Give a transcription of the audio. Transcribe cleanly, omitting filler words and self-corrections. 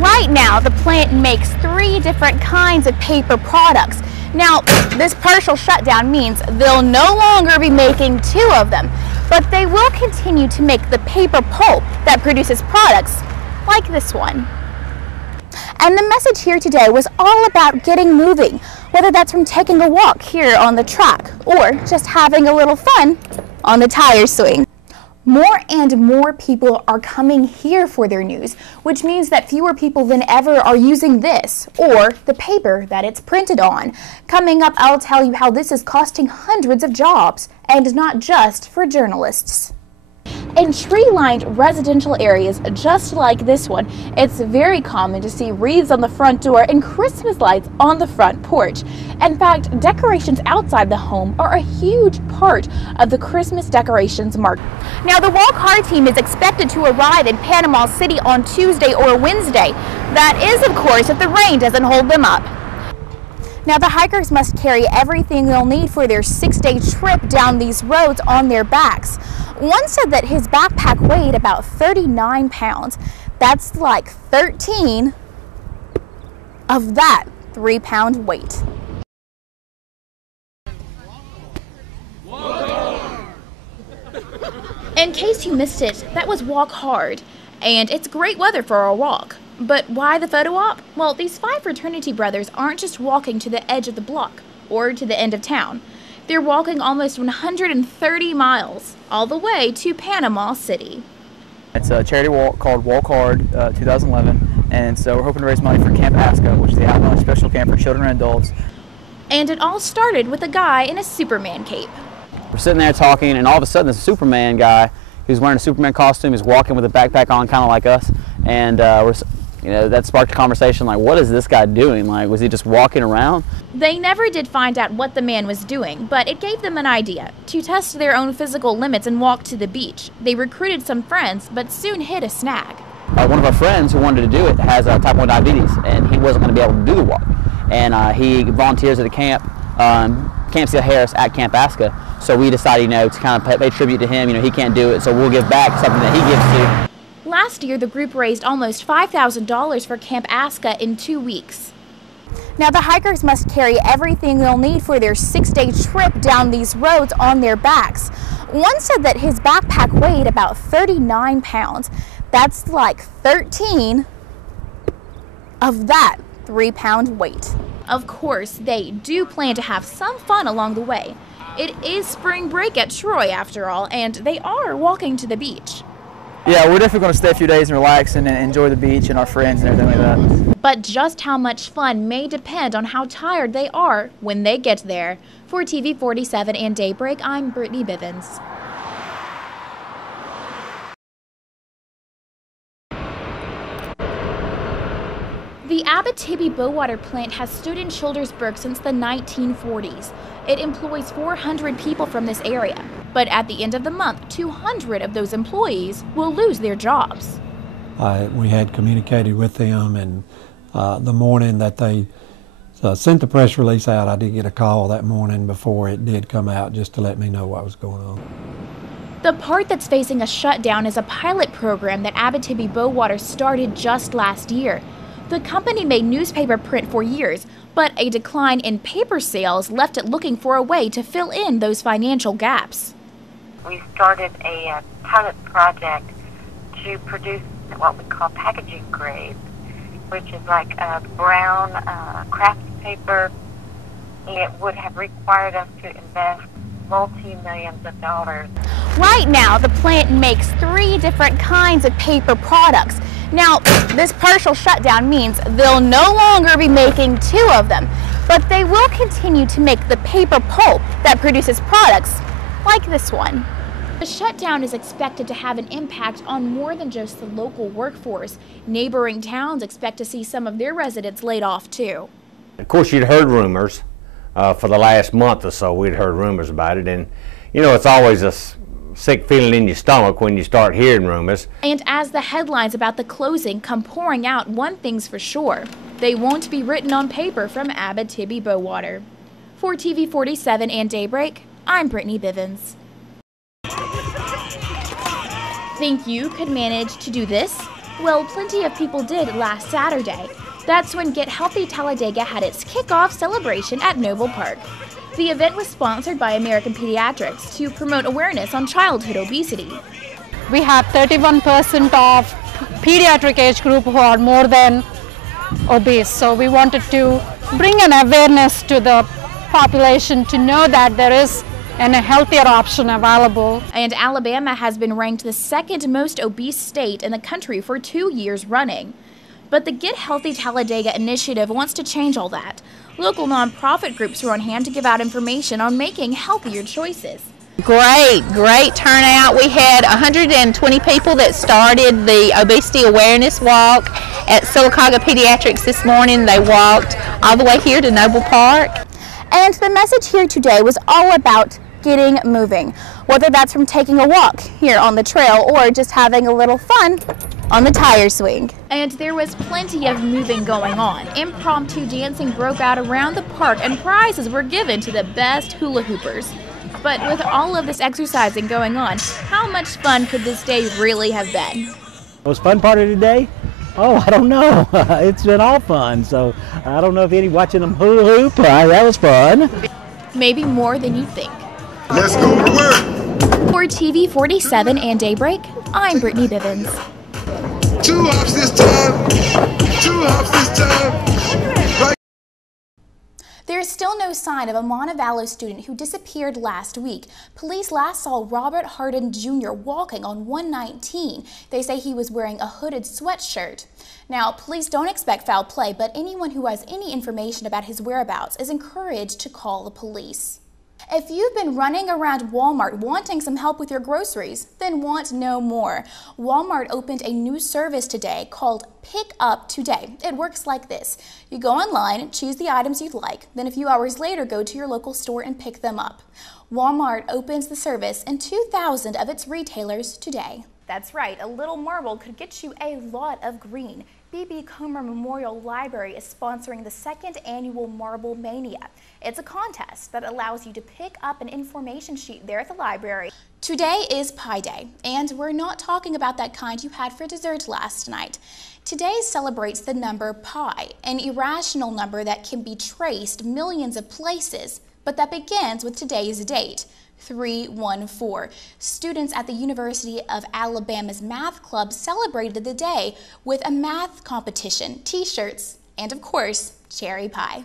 Right now, the plant makes 3 different kinds of paper products. Now, this partial shutdown means they'll no longer be making 2 of them, but they will continue to make the paper pulp that produces products like this one. And the message here today was all about getting moving, whether that's from taking a walk here on the track or just having a little fun on the tire swing. More and more people are coming here for their news, which means that fewer people than ever are using this or the paper that it's printed on. Coming up, I'll tell you how this is costing hundreds of jobs, and not just for journalists. In tree-lined residential areas just like this one, it's very common to see wreaths on the front door and Christmas lights on the front porch. In fact, decorations outside the home are a huge part of the Christmas decorations market. Now, the Walk Hard team is expected to arrive in Panama City on Tuesday or Wednesday. That is, of course, if the rain doesn't hold them up. Now, the hikers must carry everything they'll need for their 6-day trip down these roads on their backs. One said that his backpack weighed about 39 pounds. That's like 13 of that 3-pound weight. In case you missed it, that was Walk Hard, and it's great weather for a walk. But why the photo op? Well, these 5 fraternity brothers aren't just walking to the edge of the block or to the end of town. They're walking almost 130 miles, all the way to Panama City. It's a charity walk called Walk Hard 2011, and so we're hoping to raise money for Camp ASCA, which is the Outlaw Special Camp for children and adults. And it all started with a guy in a Superman cape. We're sitting there talking, and all of a sudden this Superman guy who's wearing a Superman costume is walking with a backpack on, kind of like us, and that sparked a conversation like, what is this guy doing? Like, was he just walking around? They never did find out what the man was doing, but it gave them an idea to test their own physical limits and walk to the beach. They recruited some friends, but soon hit a snag. One of our friends who wanted to do it has type 1 diabetes, and he wasn't going to be able to do the walk. And he volunteers at a camp, Camp C. Harris at Camp ASCA. So we decided, to kind of pay tribute to him. He can't do it, so we'll give back something that he gives to. Last year, the group raised almost $5,000 for Camp ASCA in 2 weeks. Now, the hikers must carry everything they'll need for their 6-day trip down these roads on their backs. One said that his backpack weighed about 39 pounds. That's like 13 of that 3-pound weight. Of course, they do plan to have some fun along the way. It is spring break at Troy, after all, and they are walking to the beach. Yeah, we're definitely going to stay a few days and relax and enjoy the beach and our friends and everything like that. But just how much fun may depend on how tired they are when they get there. For TV 47 and Daybreak, I'm Brittany Bivens. The Abitibi-Bowater plant has stood in Childersburg since the 1940s. It employs 400 people from this area. But at the end of the month, 200 of those employees will lose their jobs. We had communicated with them, and the morning that they sent the press release out, I did get a call that morning before it did come out just to let me know what was going on. The part that's facing a shutdown is a pilot program that Abitibi-Bowater started just last year. The company made newspaper print for years, but a decline in paper sales left it looking for a way to fill in those financial gaps. We started a pilot project to produce what we call packaging grade, which is like a brown craft paper. It would have required us to invest multi-millions of dollars. Right now, the plant makes 3 different kinds of paper products. Now, this partial shutdown means they'll no longer be making 2 of them, but they will continue to make the paper pulp that produces products like this one. The shutdown is expected to have an impact on more than just the local workforce. Neighboring towns expect to see some of their residents laid off too. Of course, you'd heard rumors for the last month or so. We'd heard rumors about it, and it's always a sick feeling in your stomach when you start hearing rumors. And as the headlines about the closing come pouring out, one thing's for sure: they won't be written on paper from Abitibi-Bowater. For TV 47 and Daybreak, I'm Brittany Bivens. Think you could manage to do this? Well, plenty of people did last Saturday. That's when Get Healthy Talladega had its kickoff celebration at Noble Park. The event was sponsored by American Pediatrics to promote awareness on childhood obesity. We have 31% of pediatric age group who are more than obese. So we wanted to bring an awareness to the population to know that there is a healthier option available. And Alabama has been ranked the second most obese state in the country for 2 years running. But the Get Healthy Talladega initiative wants to change all that. Local nonprofit groups are on hand to give out information on making healthier choices. Great turnout. We had 120 people that started the Obesity Awareness Walk at Sylacauga Pediatrics this morning. They walked all the way here to Noble Park. And the message here today was all about getting moving, whether that's from taking a walk here on the trail or just having a little fun on the tire swing. And there was plenty of moving going on. Impromptu dancing broke out around the park and prizes were given to the best hula hoopers. But with all of this exercising going on, how much fun could this day really have been? The most fun part of the day? Oh, I don't know. It's been all fun. So I don't know if any watching them hula hoop. That was fun. Maybe more than you think. Let's go to work. For TV 47 and Daybreak, I'm Brittany Bivens. 2 hops this time. 2 hops this time. Right. There is still no sign of a Montevallo student who disappeared last week. Police last saw Robert Hardin Jr. walking on 119. They say he was wearing a hooded sweatshirt. Now, police don't expect foul play, but anyone who has any information about his whereabouts is encouraged to call the police. If you've been running around Walmart wanting some help with your groceries, then want no more. Walmart opened a new service today called Pick Up Today. It works like this. You go online, choose the items you'd like, then a few hours later go to your local store and pick them up. Walmart opens the service in 2,000 of its retailers today. That's right, a little marble could get you a lot of green. B.B. Comer Memorial Library is sponsoring the 2nd annual Marble Mania. It's a contest that allows you to pick up an information sheet there at the library. Today is Pie Day, and we're not talking about that kind you had for dessert last night. Today celebrates the number pi, an irrational number that can be traced millions of places, but that begins with today's date. 314. Students at the University of Alabama's Math Club celebrated the day with a math competition, t-shirts, and of course, cherry pie.